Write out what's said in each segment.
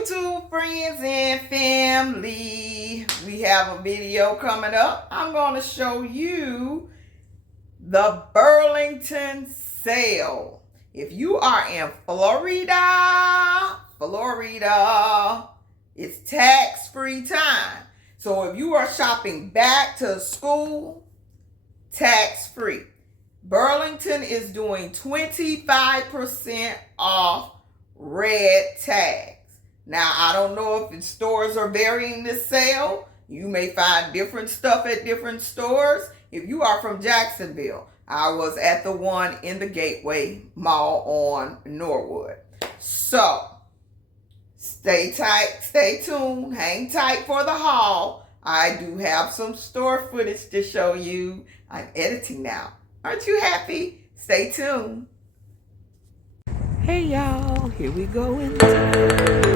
YouTube friends and family, we have a video coming up. I'm going to show you the Burlington sale. If you are in Florida, it's tax-free time. So if you are shopping back to school, tax-free. Burlington is doing 25% off red tags. Now, I don't know if the stores are varying this sale. You may find different stuff at different stores. If you are from Jacksonville, I was at the one in the Gateway Mall on Norwood. So, stay tight, stay tuned, hang tight for the haul. I do have some store footage to show you. I'm editing now. Aren't you happy? Stay tuned. Hey y'all, here we go into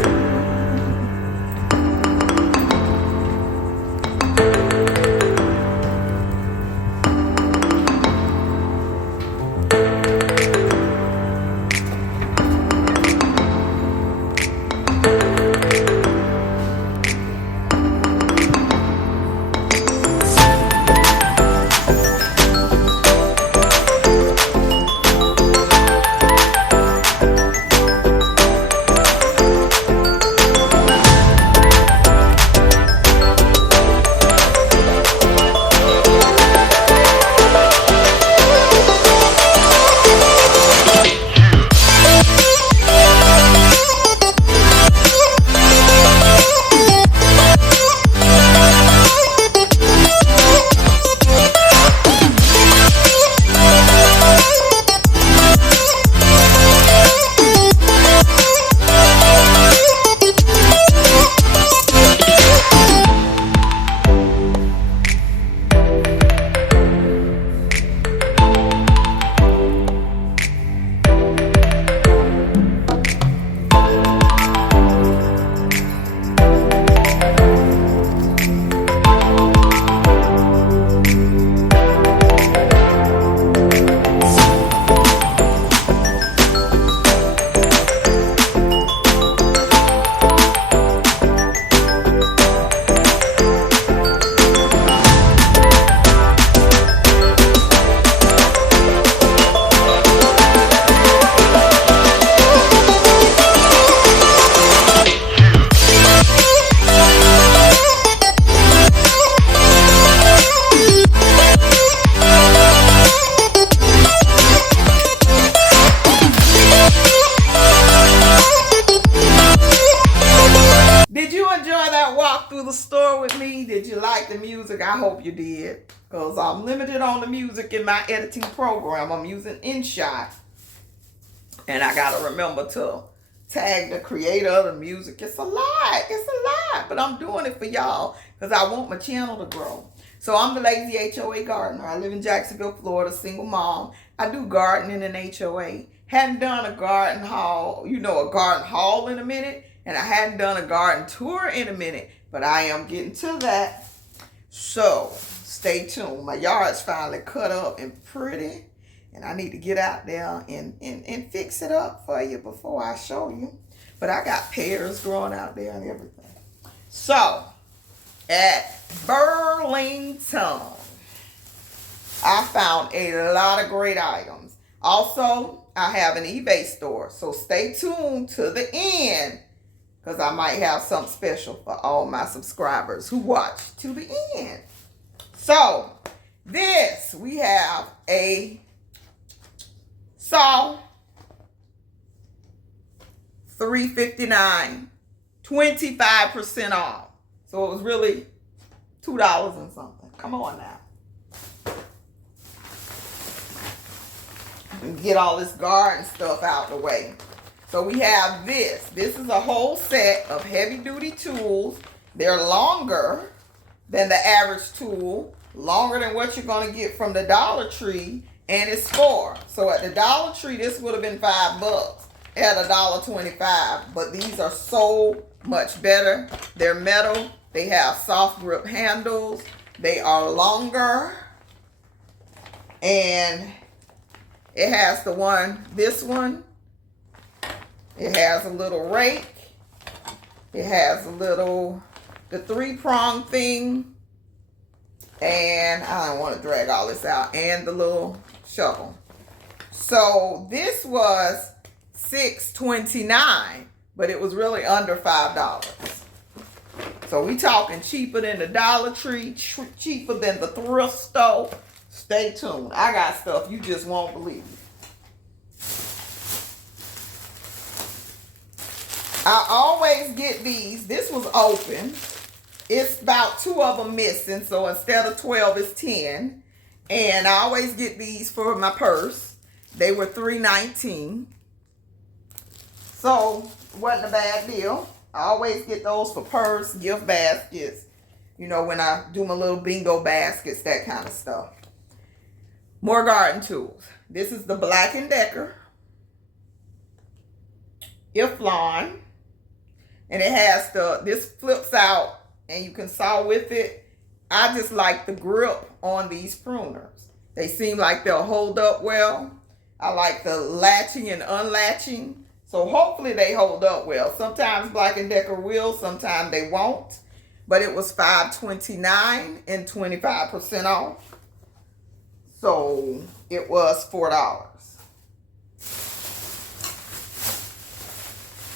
through the store with me. Did you like the music? I hope you did, because I'm limited on the music in my editing program. I'm using InShot, and I gotta remember to tag the creator of the music. It's a lot, but I'm doing it for y'all because I want my channel to grow. So I'm the Lazy HOA Gardener. I live in Jacksonville, Florida, single mom. I do gardening in HOA. Hadn't done a garden haul, a garden haul in a minute, and I hadn't done a garden tour in a minute, but I am getting to that. So stay tuned. My yard's finally cut up and pretty, and I need to get out there and fix it up for you before I show you. But I got pears growing out there and everything. So at Burlington, I found a lot of great items. Also, I have an eBay store, so stay tuned to the end, because I might have something special for all my subscribers who watch to the end. So, we have a saw, $3.59, 25% off. So it was really $2 and something. Come on now. And get all this garden stuff out the way. So we have this. This is a whole set of heavy-duty tools. They're longer than the average tool, longer than what you're going to get from the Dollar Tree, and it's 4. So at the Dollar Tree, this would have been $5 at $1.25, but these are so much better. They're metal. They have soft grip handles. They are longer, and it has this one. It has a little rake. It has a little, the 3-prong thing. And I don't want to drag all this out. And the little shovel. So this was $6.29, but it was really under $5. So we talking cheaper than the Dollar Tree, cheaper than the thrift store. Stay tuned. I got stuff you just won't believe. I always get these. This was open. It's about 2 of them missing. So instead of 12, it's 10. And I always get these for my purse. They were $3.19. So wasn't a bad deal. I always get those for purse, gift baskets. You know, when I do my little bingo baskets, that kind of stuff. More garden tools. This is the Black & Decker Iflon. And it has this flips out and you can saw with it. I just like the grip on these pruners. They seem like they'll hold up well. I like the latching and unlatching. So hopefully they hold up well. Sometimes Black & Decker will, sometimes they won't. But it was $5.29 and 25% off. So it was $4.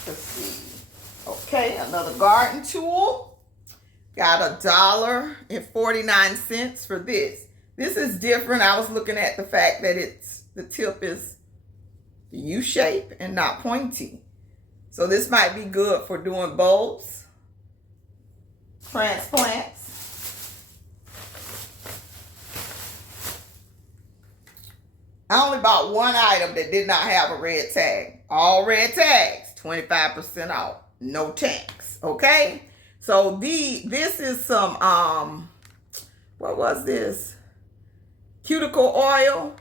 Let's see. Okay, another garden tool. Got $1.49 for this. This is different. I was looking at the fact that the tip is U-shape and not pointy. So this might be good for doing bulbs, transplants. I only bought one item that did not have a red tag. All red tags, 25% off. No tax. Okay? So this is some what was this? Cuticle oil.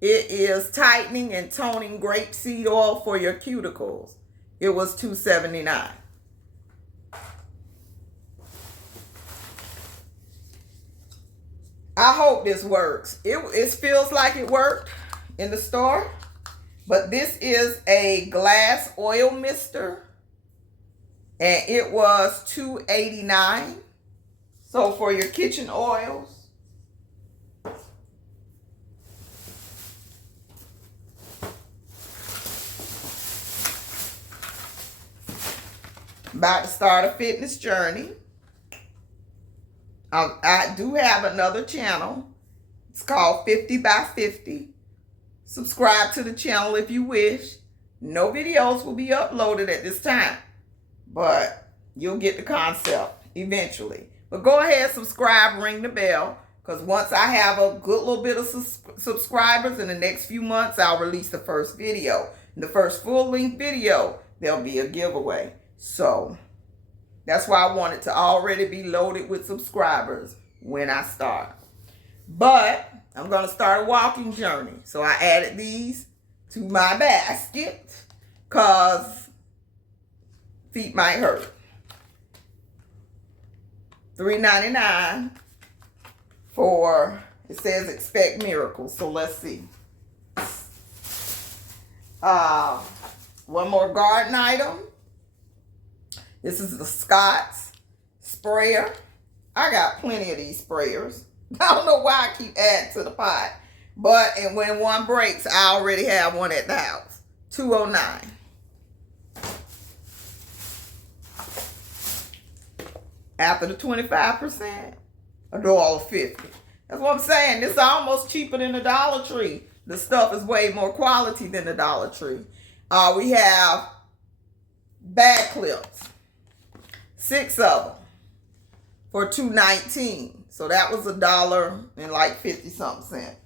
It is tightening and toning grapeseed oil for your cuticles. It was $2.79. I hope this works. It feels like it worked in the store. But this is a glass oil mister. And it was $2.89. So for your kitchen oils. About to start a fitness journey. I do have another channel. It's called 50 by 50. Subscribe to the channel if you wish. No videos will be uploaded at this time. But you'll get the concept eventually. But go ahead, subscribe, ring the bell. Because once I have a good little bit of subscribers in the next few months, I'll release the first video. In the first full-length video, there'll be a giveaway. So that's why I want it to already be loaded with subscribers when I start. But I'm going to start a walking journey. So I added these to my basket because feet might hurt. $3.99 for, it says expect miracles. So let's see. One more garden item. This is the Scott's sprayer. I got plenty of these sprayers. I don't know why I keep adding to the pot. But and when one breaks, I already have one at the house. $2.09. After the 25%, $1.50. That's what I'm saying. This is almost cheaper than the Dollar Tree. The stuff is way more quality than the Dollar Tree. We have bag clips. 6 of them for $2.19. So that was $1 and like 50-something cents.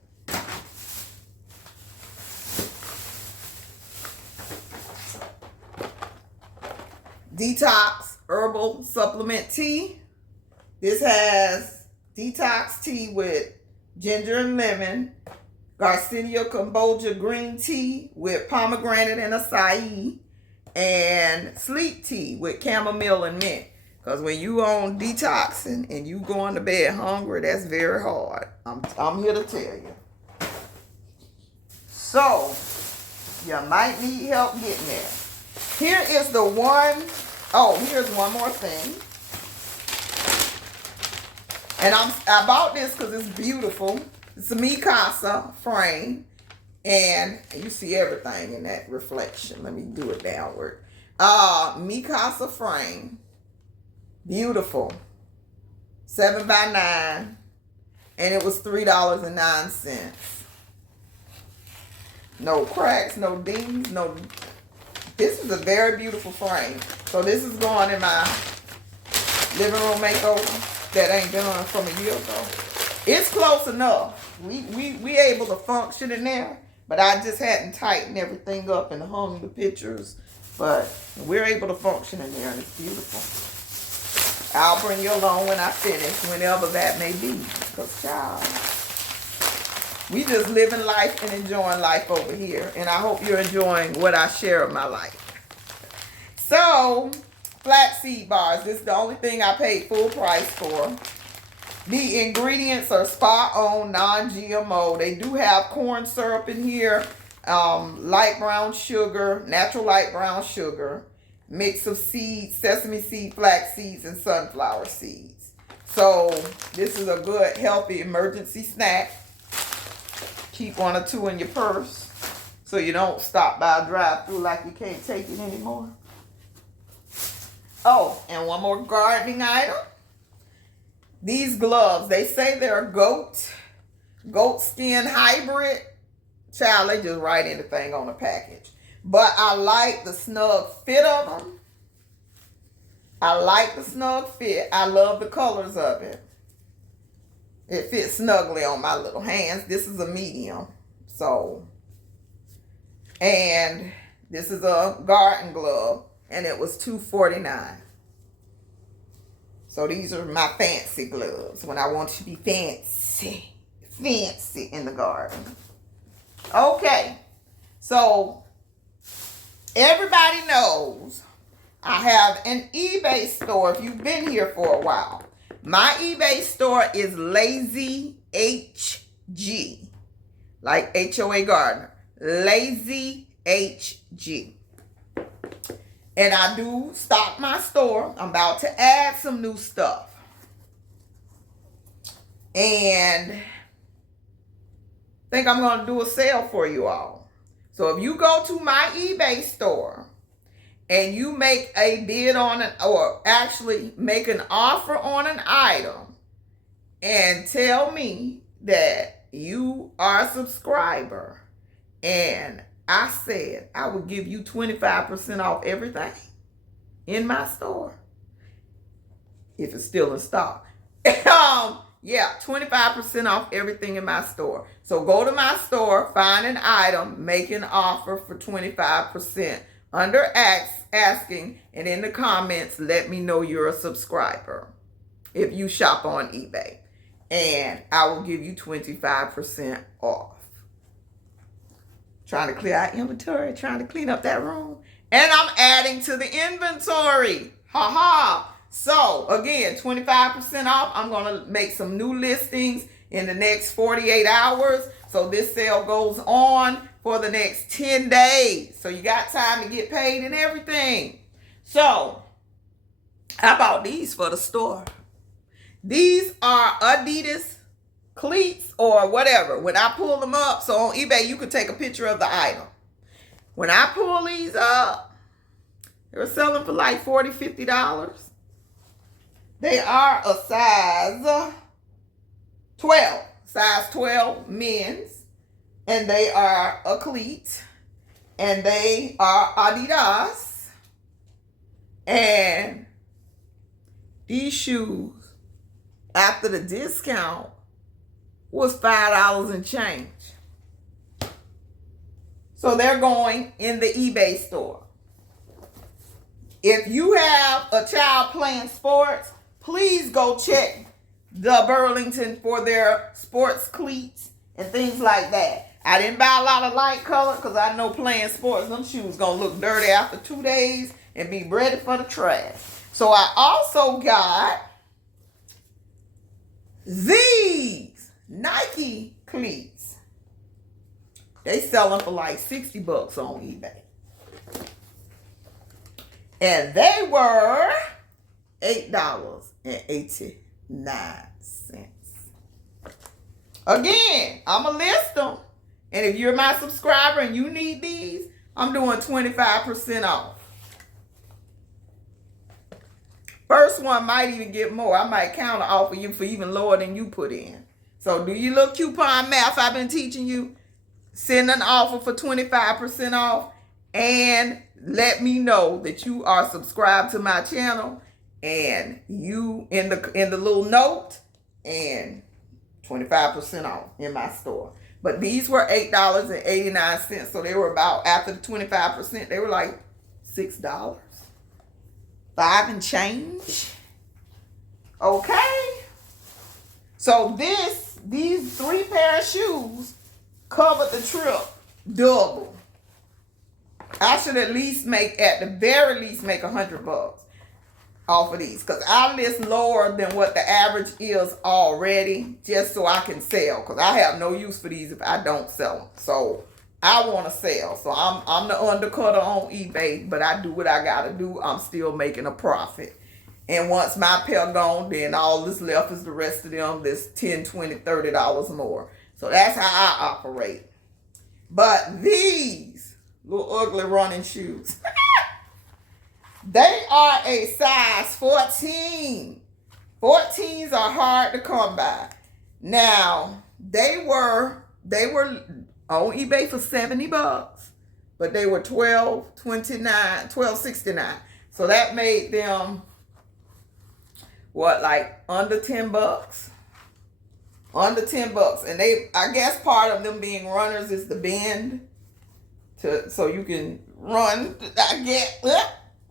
Detox herbal supplement tea. This has detox tea with ginger and lemon, Garcinia Cambogia green tea with pomegranate and acai, and sleep tea with chamomile and mint. Because when you on detoxing and you going to bed hungry, that's very hard. I'm here to tell you. So, you might need help getting there. Here is the one Oh, here's one more thing. And I bought this because it's beautiful. It's a Mikasa frame. And you see everything in that reflection. Let me do it downward. Mikasa frame. Beautiful. 7x9. And it was $3.09. No cracks, no dings, no. This is a very beautiful frame. So this is going in my living room makeover that ain't been on from a year ago. It's close enough. We able to function in there, but I just hadn't tightened everything up and hung the pictures. But we're able to function in there, and it's beautiful. I'll bring you along when I finish, whenever that may be. Because, child, we just living life and enjoying life over here. And I hope you're enjoying what I share of my life. So, flaxseed bars. This is the only thing I paid full price for. The ingredients are spot-on, non-GMO. They do have corn syrup in here, light brown sugar, natural light brown sugar, mix of seeds, sesame seed, flax seeds, and sunflower seeds. So this is a good, healthy emergency snack. Keep 1 or 2 in your purse so you don't stop by a drive-thru like you can't take it anymore. Oh, and one more gardening item. These gloves, they say they're goat skin hybrid. Child, they just write anything on the package. But I like the snug fit of them. I like the snug fit. I love the colors of it. It fits snugly on my little hands. This is a medium. So, and this is a garden glove. And it was $2.49. So these are my fancy gloves when I want to be fancy in the garden. Okay, so everybody knows I have an eBay store if you've been here for a while. My eBay store is Lazy HG, like HOA Gardener, Lazy HG. And I do stock my store. I'm about to add some new stuff. And I think I'm going to do a sale for you all. So if you go to my eBay store and you make a bid on it, or actually make an offer on an item and tell me that you are a subscriber, and I said I would give you 25% off everything in my store, if it's still in stock. Yeah, 25% off everything in my store. So go to my store, find an item, make an offer for 25% under asking, and in the comments, let me know you're a subscriber if you shop on eBay. And I will give you 25% off. Trying to clear out inventory, trying to clean up that room. And I'm adding to the inventory. Ha ha. So, again, 25% off. I'm going to make some new listings in the next 48 hours. So this sale goes on for the next 10 days. So you got time to get paid and everything. So, I bought these for the store. These are Adidas cleats or whatever. When I pull them up, so on eBay you can take a picture of the item. When I pull these up, they're selling for like $40, $50. They are a size 12 men's, and they are a cleat, and they are Adidas, and these shoes after the discount was $5 and change. So they're going in the eBay store. If you have a child playing sports, please go check the Burlington for their sports cleats and things like that. I didn't buy a lot of light color because I know playing sports, them shoes going to look dirty after 2 days and be ready for the trash. So I also got these Nike cleats. They sell them for like $60 on eBay. And they were $8.89. Again, I'm going to list them. And if you're my subscriber and you need these, I'm doing 25% off. First one might even get more. I might counter offer you for even lower than you put in. So do your little coupon math I've been teaching you? Send an offer for 25% off and let me know that you are subscribed to my channel and you in the little note and 25% off in my store. But these were $8.89. So they were about, after the 25%, they were like $6. 5 and change. Okay. So these 3 pair of shoes covered the trip double. I should at the very least make $100 off of these, because I list lower than what the average is already, just so I can sell, because I have no use for these if I don't sell them. So I want to sell. So I'm the undercutter on eBay, but I do what I got to do. I'm still making a profit. And once my pair gone, then all that's left is the rest of them. That's $10, $20, $30 more. So that's how I operate. But these little ugly running shoes, they are a size 14. 14s are hard to come by. Now, they were on eBay for $70, but they were $12.69. So that made them what, like under $10? Under $10. And I guess part of them being runners is the bend so you can run.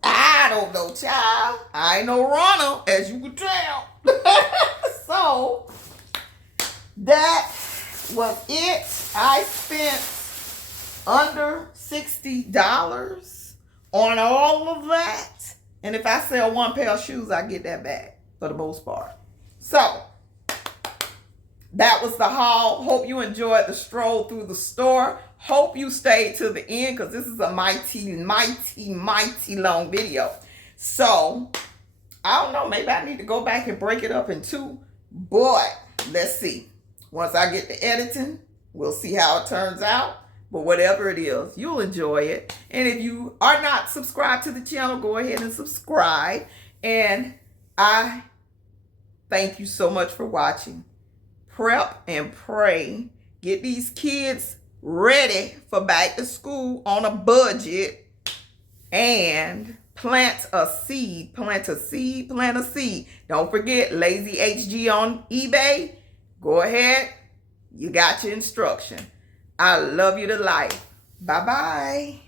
I don't know, child. I ain't no runner, as you can tell. So that was it. I spent under $60 on all of that. And if I sell 1 pair of shoes, I get that back for the most part. So that was the haul. Hope you enjoyed the stroll through the store. Hope you stayed to the end, because this is a mighty, mighty, mighty long video. So I don't know. Maybe I need to go back and break it up in 2. But let's see. Once I get to editing, we'll see how it turns out. But whatever it is, you'll enjoy it. And if you are not subscribed to the channel, go ahead and subscribe. And I thank you so much for watching. Prep and pray. Get these kids ready for back to school on a budget. And plant a seed. Plant a seed. Plant a seed. Don't forget, Lazy HG on eBay. Go ahead. You got your instruction. I love you to life. Bye-bye.